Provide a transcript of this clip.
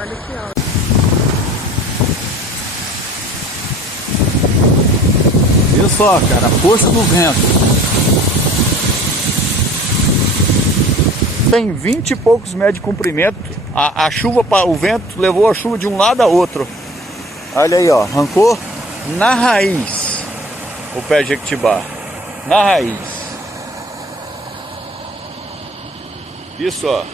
Olha aqui, ó. Viu só, cara, a força do vento. Tem 20 e poucos metros de comprimento. A chuva, o vento levou a chuva de um lado a outro. Olha aí, ó, arrancou na raiz o pé de Jetibá. Na raiz. Isso, ó.